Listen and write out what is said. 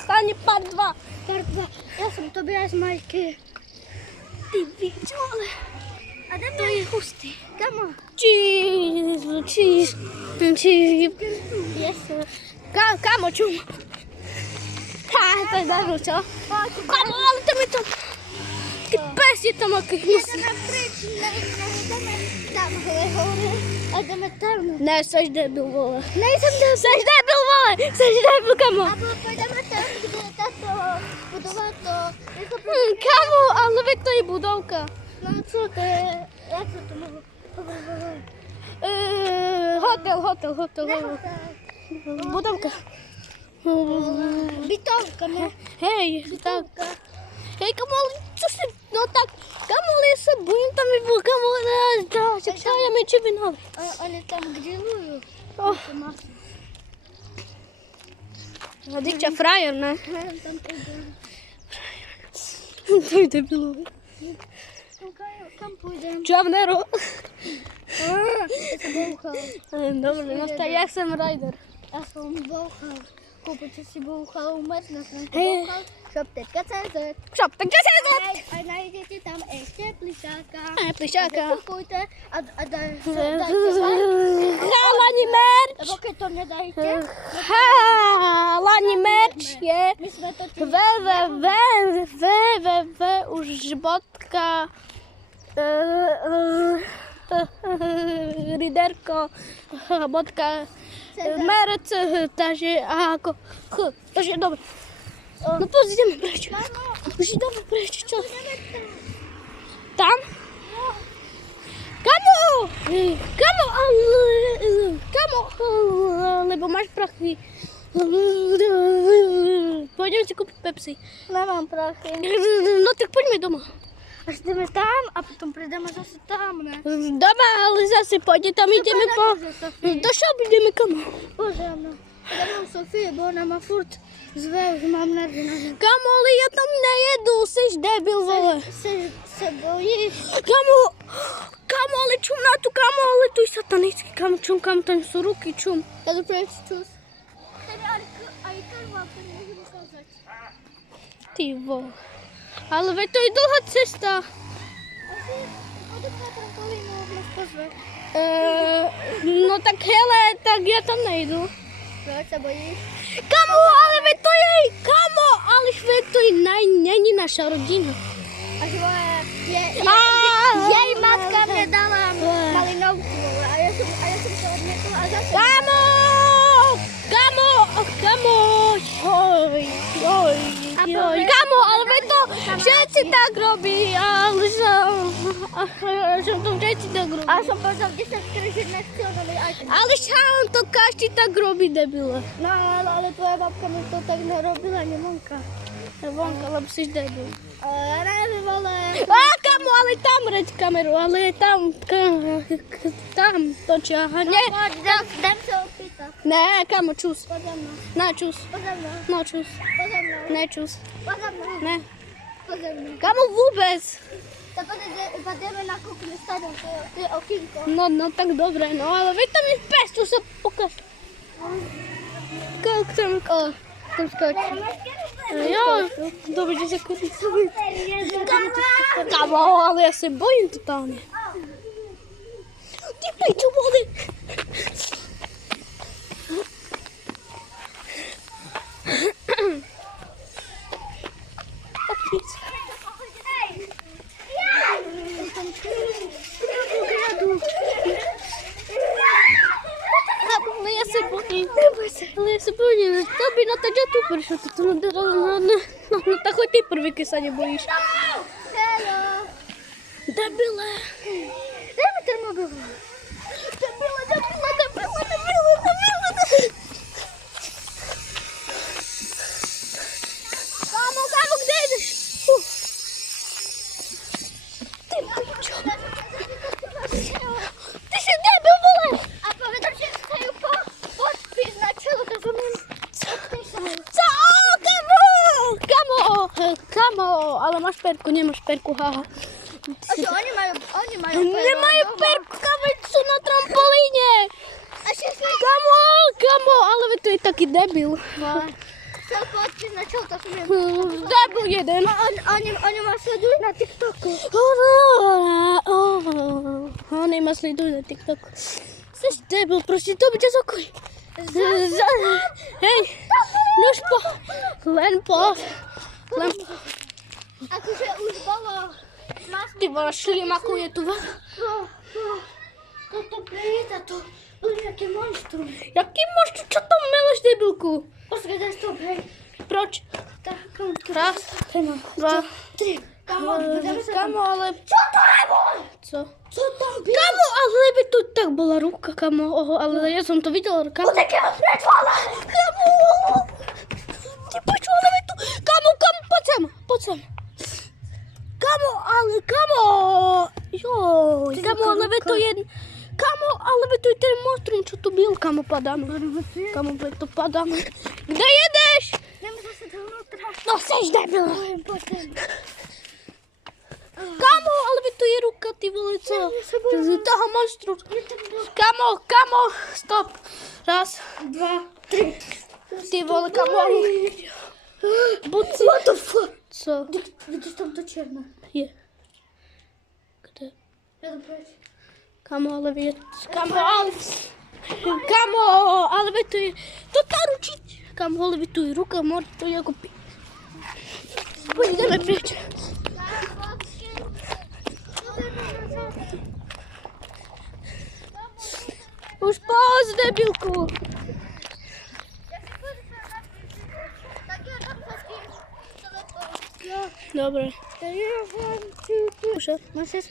Stane part 2. Ja som Tobias Majke. Ty pičo, ale to je hustý. Kamo? Cheese. Yes. Kamo, čum. To je dobrú, čo? Kamo, ale tam je to... Ty pes je tam aký hustý. Ideme preč, ideme tam hore. A ideme tam. Ne, seš debil, vole. Nejsem debil. Seš debil, vole. Seš debil, kamo. A pôjdeme tam, kde je táto budova to. Kamo, ale veď to je budovka. No čo to je? Jak sa to mohlo povedať? Hotel. Budovka. Bytovka, ne? Hej, tak. Bytovka. Hej, kamo, ale čo si, no tak, kamo, ale ja sa bojím tam vybuch, kamo, však sa ja meče vynali. Oni tam grillujú. A dikča frajer, ne? Tam to je. To je debilové. Kam pôjdem? Čavnero. Ja som bouchal. Dobre, no tak ja som rider. Ja som bouchal. Kúpite si bouchal umať na stránku Hej. bouchal. Shop.cz. Šop, tak čo sa je to? A nájdete tam ešte plišáka. Plišáka. Kupujte a dajte Lani merch. Lebo keď to nedajte, Lani merch je my sme to riderko.merc, takže takže dobre. No poď, ideme preč. Už ideme preč, čo? Tam? Kamo, lebo máš prachy. Pôjdeme si kúpiť Pepsi. nemám prachy. No tak poďme doma. Až ideme tam a potom prídeme zase tam, ne? Doma, ale zase pôjde, tam ideme do shop, ideme kamo. Bože, no. Ideme u Sofie, bo ona má furt zve, že mám nervy na ňu. Kamo, ale ja tam nejedu, seš debil, vole. Se bojíš? Kamo, ale čum na tu, kamo, ale tu je satanický, kamo, čum, kam tam sú ruky, čum. Ja to preč čus. Aj karva, to nemôžem ukázať. Ty vole. Ale veď to je dlhá cesta. Asi odem na trampolínu, nás pozve. No tak hele, tak ja tam nejdu. Proč sa bojíš? Kamo, ale veď to je, kamo, ale veď to je není naša rodina. A svoje, jej matka mne dala malinovku a ja som to odmietla a zase... Kamo, kamo, ale veď to všetci tak robí, ale som to všetci tak robí. A som povedal 10 krát, nechcel, ale šám to každý tak robí, debile. no ale tvoja babka mi to tak nerobila, nemonka. Vonka, lebo si debil. Ja neviem, ale... Kamo, ale tam reď kameru, ale tam točia. Nie, Dám sa opýtať. ne, kamo, čus. Poza mnou. Na, čus. Poza mnou. No, čus. Poza mnou. Ne, čus. Poza mnou. Ne. Poza mnou. Kamo, vôbec. Tak ideme na kúknu stadion, to je okýnko. No, tak dobre, no, ale veď tam je pes, tu sa pokaž. Tam skočí. Jo, dobre, že sa kúpi. Kamo, ale ja sa bojím totálne. Ty piču vody. Tak víc. Ale ja sa bojím. To by na to tu prišlo. No tak choď ty prvý, keď sa nebojíš. Hello. Debile. Daj mi ten mobil. Debile. Kamo, kde ideš? Ty pičo. Ty si debil, vole. A povedal, že stajú podpis na čelo, to som im odpísal. Co? Kamo, ale máš perku, nemáš perku, haha. A čo, oni majú Nemajú perku, kamo, sú na trampolíne. A 6 Kamo, Kamo, ale vy to je taký debil. Co chodźcie na čo to sme? Debil jeden. Oni ma sledujú na TikToku. Oni ma sledujú na TikToku. Jsi debil, prostě to bude zakuj. Hej, nož po. Len po. Akože už bolo. Ty vole, šlimakuje tu. Toto prejde, to bude nejaké monštrum. Jaký monštrum, čo tam meleš, debilku? Počkaj, daj to prej. Proč? Tak, kamo, Raz, dva, tri. Kamo, budeme sa... kamo, ale... Čo to je? Co? Co tam bylo? Kamo, ale by tu tak bola ruka, kamo, ale ja som to videl, kamo. Utekaj od pretvora! Kamo! Ty počula by tu, kamo, poď sem. Kamo, ale kamo! Joj, kamo, ale by tu jeden... Kamo, ale by tu je ten monstrum, čo tu byl, kamo, padáme. Kamo, by tu padáme. Kde jedeš? Ideme zase dovnútra. No, seš debil. Poďme. Kamo, ale by tu je ruka, ty vole, co? Z toho monstru. Kamo, stop. Raz, Dva, tri. ty vole, kamo. Buď si... What the fuck? Co? Vidíš tam to černé? Je. Kde? Ja to preč. Kamo, ale vie... Kamo, ale by tu je... To tá ručič. Kamo, ale by tu je ruka, mor, to je ako... Ideme preč. Už pás, debilku. Dobre. Už. Musíš